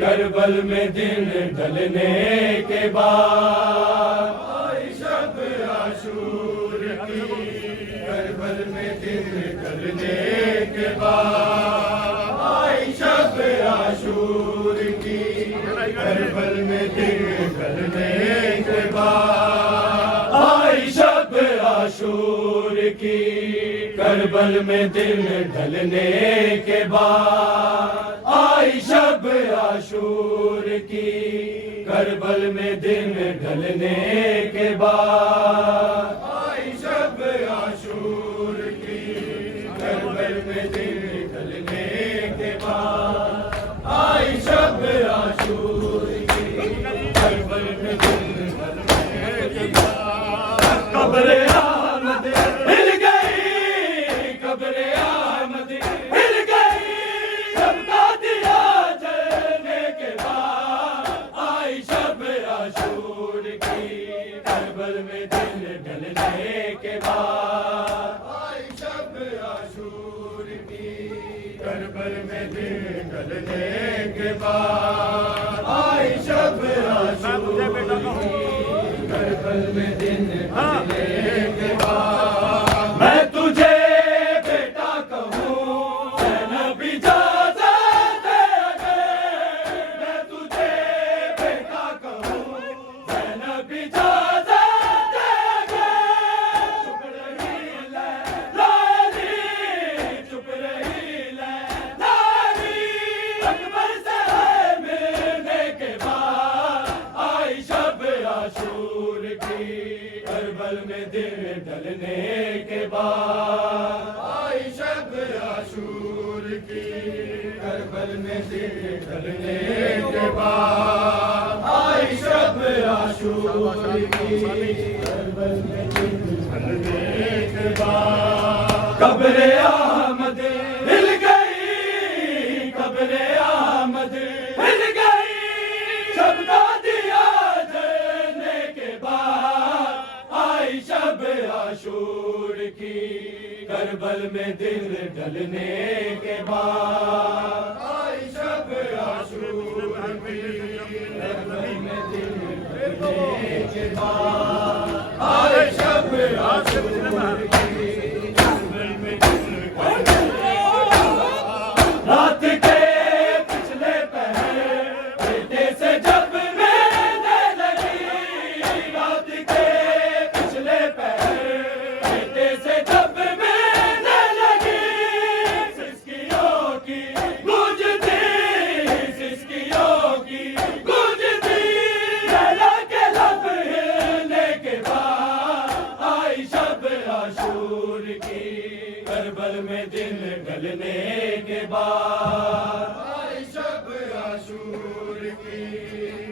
کربل میں دن ڈھلنے کے بعد آئی شب عاشور کی، کربل میں دن ڈھلنے کے بعد آئی شب عاشور کی، کربل میں دن ڈھلنے کے بعد آئی شب عاشور کی، کربل میں دن ڈھلنے کے بعد آئی شب عاشور کی، کربل میں دن ڈھلنے کے بعد آئی شب عاشور کی، کربل میں دن ڈھلنے کے بعد آئی شب عاشور کی، کربل میں دن ڈھلنے کے بعد قبر آمد ہل گئی، قبر آمد ہل گئی، سب کا دیا جلنے کے بعد آئی شب عاشور کی، کربل میں دن ڈھلنے کے بعد آئی شب عاشور کی، کربل میں دن ڈھلنے کے بعد آئی شب عاشور کی، کربل میں دن ڈھلنے کے بعد میں تجھے بیٹا کہوں زینب اجازت دے اگر، میں تجھے بیٹا کہوں زینب اجازت دے اگر، چپ رہی لیلی، چپ رہی لیلی، اکبر سے ہے ملنے کے بعد آئی شب عاشور کی، کربل میں دن ڈھلنے کے بعد آئی شب عاشور کی، کربل میں دن ڈھلنے کے بعد آئی شب عاشور کی، کربل میں دن ڈھلنے کے بعد قبر آمد ہل گئی، قبر آمد ہل گئی، شب کا دیا جلنے کے بعد آئی شب عاشور کی، کربل میں دن ڈھلنے کے بعد آئی شب عاشور کی، کربل میں دن ڈھلنے کے بعد آئی شب عاشور کی، کربل میں دن ڈھلنے کے بعد رات کے پچھلے پہر بیٹے سے جب مینے لگی، رات کے پچھلے پہر بیٹے سے جب مینے لگی، سسکیوں کی گونج تھی، سسکیوں کی گونج تھی، لیلا کے لب ہلنے کے بعد آئی شب عاشور کی، کربل میں دن ڈھلنے کے بعد آئی شب عاشور کی،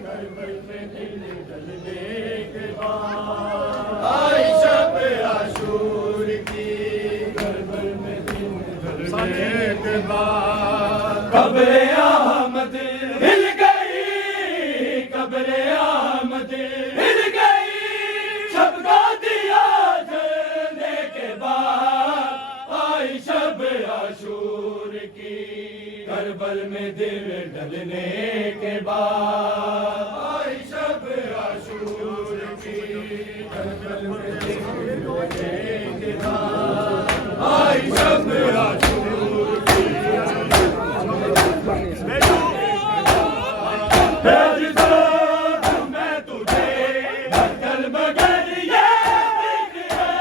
کربل میں دن ڈھلنے کے بعد آئی شب عاشور کی، کربل میں دن ڈھلنے کے بعد قبر آمد ہل گئی، قبر آمد ہل گئی، شب کا دیا جلنے کے بعد آئی شب عاشور کی، کربل میں دن ڈھلنے کے بعد آئی شب عاشور کی، کربل میں دن ڈھلنے کے بعد آئی شب عاشور کی، بھیج دو میں تجھے بھٹکل مگر یہ فکر ہے،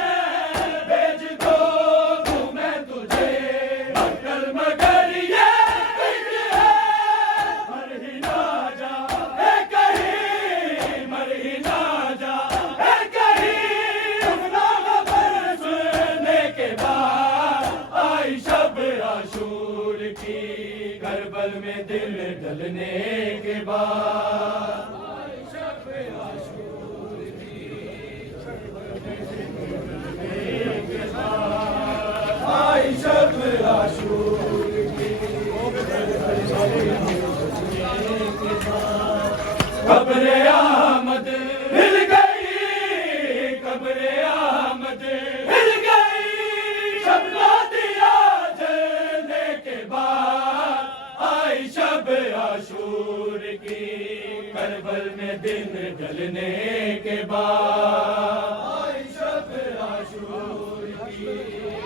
بھیج دو میں تجھے بھٹکل مگر یہ فکر ہے، مر ہی نہ جا اے کہیں، مر ہی نہ جا اے کہیں، گمنامہ پر سننے کے بعد آئی شب عاشور کی، کربل میں دل ڈھلنے کے بعد آئی شب عاشور کی، کربل میں دل ڈھلنے کے بعد آئی شب عاشور کی، قبر آمد ہل گئی، قبر آمد ہل گئی، شب کا دیا جلنے کے بعد آئی شب عاشور عاشور کی کربل میں دن ڈھلنے کے بعد آئی شب عاشور کی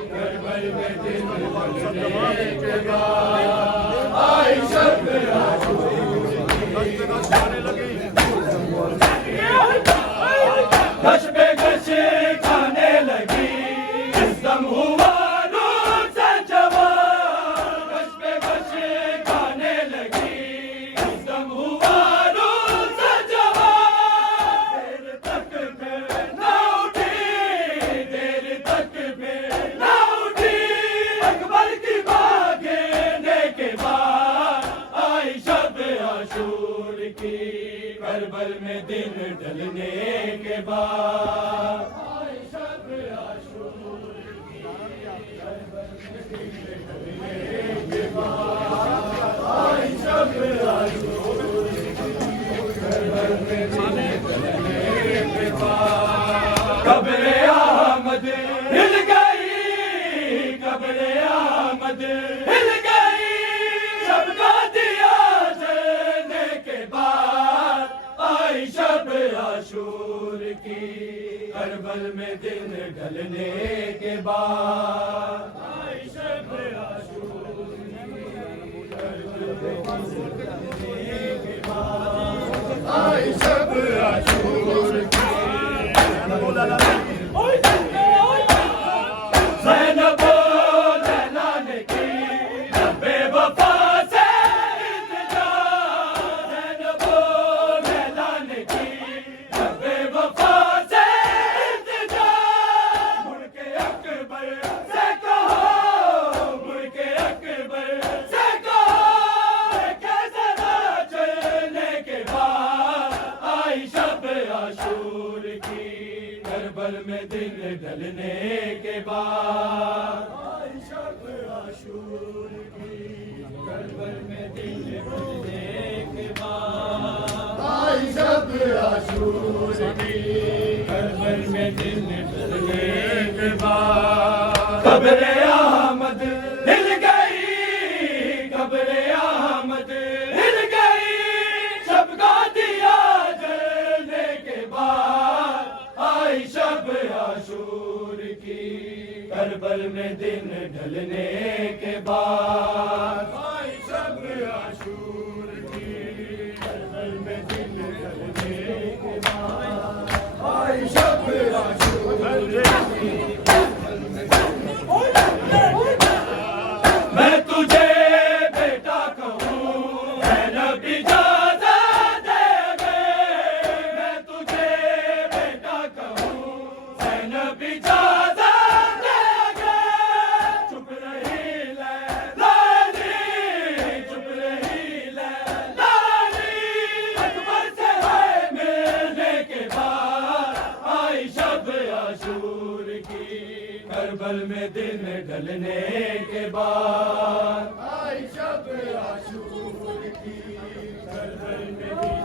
کربل میں دن ڈھلنے کے بعد آئی شب عاشور گش پہ گش کھانے لگی اس دم ہوا نور سے جوان گش پہ گش کھانے لگی اس دم ہوا نور سے جوان دیر تک پھر نہ اٹھی دیر تک پھر نہ اٹھی اکبر کی بھاگنے کے بعد آئی شب عاشور کی کربل میں دن ڈھلنے کے بعد آئی شب عاشور کی کربل میں دن ڈھلنے کے بعد آئی شب عاشور کی کربل میں دن ڈھلنے کے بعد قبر احمد ہل گئی قبر احمد ہل گئی سب کا دیا جلنے کے بعد آئی شب عاشور کی کربل میں دن ڈھلنے کے بعد آئی شب عاشور کی کربل میں دن ڈھلنے کے بعد آئی شب عاشور کی زینب لیلا نے کی بے وفا سے التجا زینب لیلا نے کی بے وفا سے التجا مڑ کے اکبر سے کہو مڑ کے اکبر سے کہو کیسے نہ چلنے کے بعد آئی شب عاشور کی کربل میں دن ڈھلنے کے بعد آئی شب عاشور کی کربل میں دن ڈھلنے کے بعد آئی شب عاشور کی کربل میں دن ڈھلنے کے بعد قبر احمد ہل گئی قبر احمد ہل گئی سب کا دیا جلنے کے بعد آئی شب عاشور کی کربل میں دن ڈھلنے کے بعد آئی شب عاشور کی کربل میں دن ڈھلنے کے بعد آئی شب عاشور کی میں تجھے بیٹا کہوں زینب اجازت دے گے میں تجھے بیٹا کہوں زینب اجازت دے گے چپ رہی لیلی چپ رہی لیلی اکبر سے ہے ملنے کے بعد آئی شب عاشور کی کربل میں دن ڈھلنے کے بعد آئی شب عاشور کی کربل میں